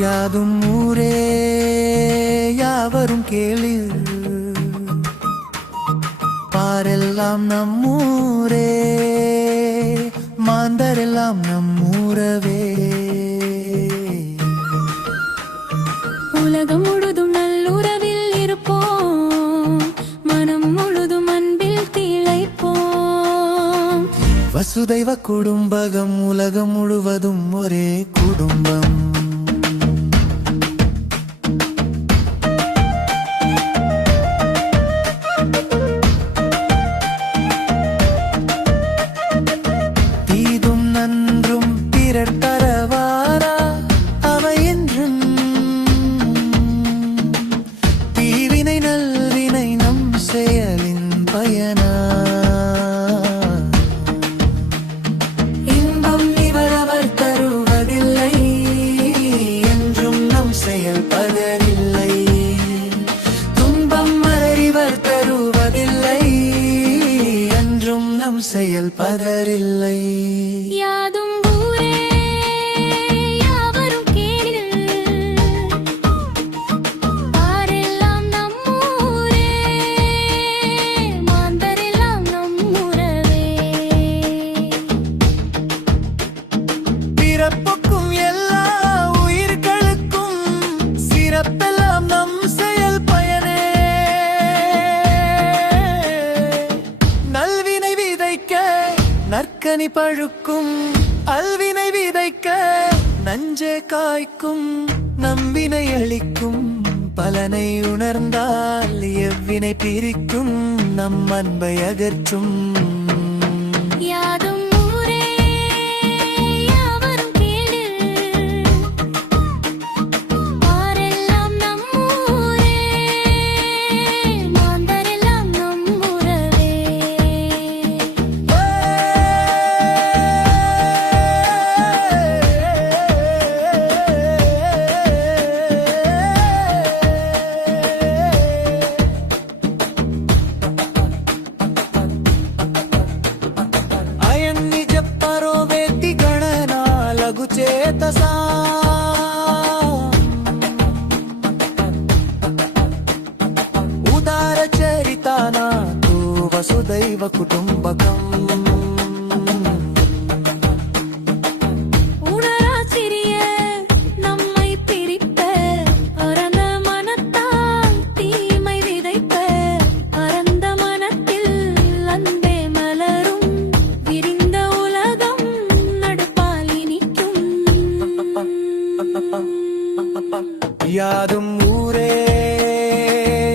யாதும் ஊரே யாவரும் கேளீர், பாரெல்லாம் நம்மூரே மாந்தரெல்லாம் நம்மூரவே. உலகம் முழுதும் நல்லுறவில் இருப்போம், மனம் முழுதும் அன்பில் திளைப்போம். வசுதைவ குடும்பகம் உலகம் முழுவதும் ஒரே குடும்பம். தீதும் நன்றும் பிறர் தரவாரா அவை என்றும், தீவினை நல்வினை நம் செயலின் பயனா. இன்பம் இவரவர் தருவதில்லை என்றும் நம் செயல் பதறில்லை, துன்பம் அறிவர் தருவதில்லை என்றும் நம் செயல் பதறில்லை. யாதும் ஊரே யாவரும் கேளீர், பாரெல்லாம் நம்மூரே மாந்தரெல்லாம் நம்முறவே. பிறப்புக்கும் எல்லா உயிர்களுக்கும் சிறப்பெல்லாம் நம் செயல் பயனே. நல்வினை விதைக்க நற்கனி பழுக்கும், அல்வினை விதைக்க நஞ்சே காய்க்கும். நம்பினை அளிக்கும் பலனை உணர்ந்தால் எவ்வினை பிரிக்கும், நம் அன்பை அகற்றும். யாதும் ஊரே யாவரும் கேளீர், பாரெல்லாம் நம்மூரே மாந்தரெல்லாம் நம்முறவே. అయం నిజ పరోవేతి గణనా లఘు చేతసా, ఉదార చరితానా తూ వసుదైవ కుటుంబకం. உணராசிரியர் நம்மை பிரிப்ப, பரந்த மனத்தால் தீமை விதைப்ப, பரந்த மனத்தில் அன்பே மலரும், விரிந்த உலகம் நடுப்பால் இனிக்கும். யாதும் ஊரே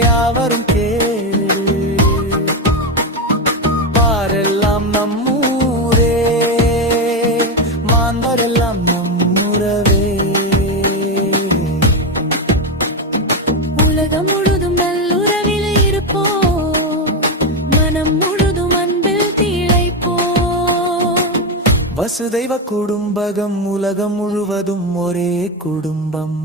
யாவரும் கேளீர், பாரெல்லாம் நம்மூரே மாந்தரெல்லாம் நம்முறவே. உலகம் முழுதும் நல்லுறவில் இருப்போம், மனம் முழுதும் அன்பில் திளைப்போம். வசுதைவ குடும்பகம் உலகம் முழுவதும் ஒரே குடும்பம்.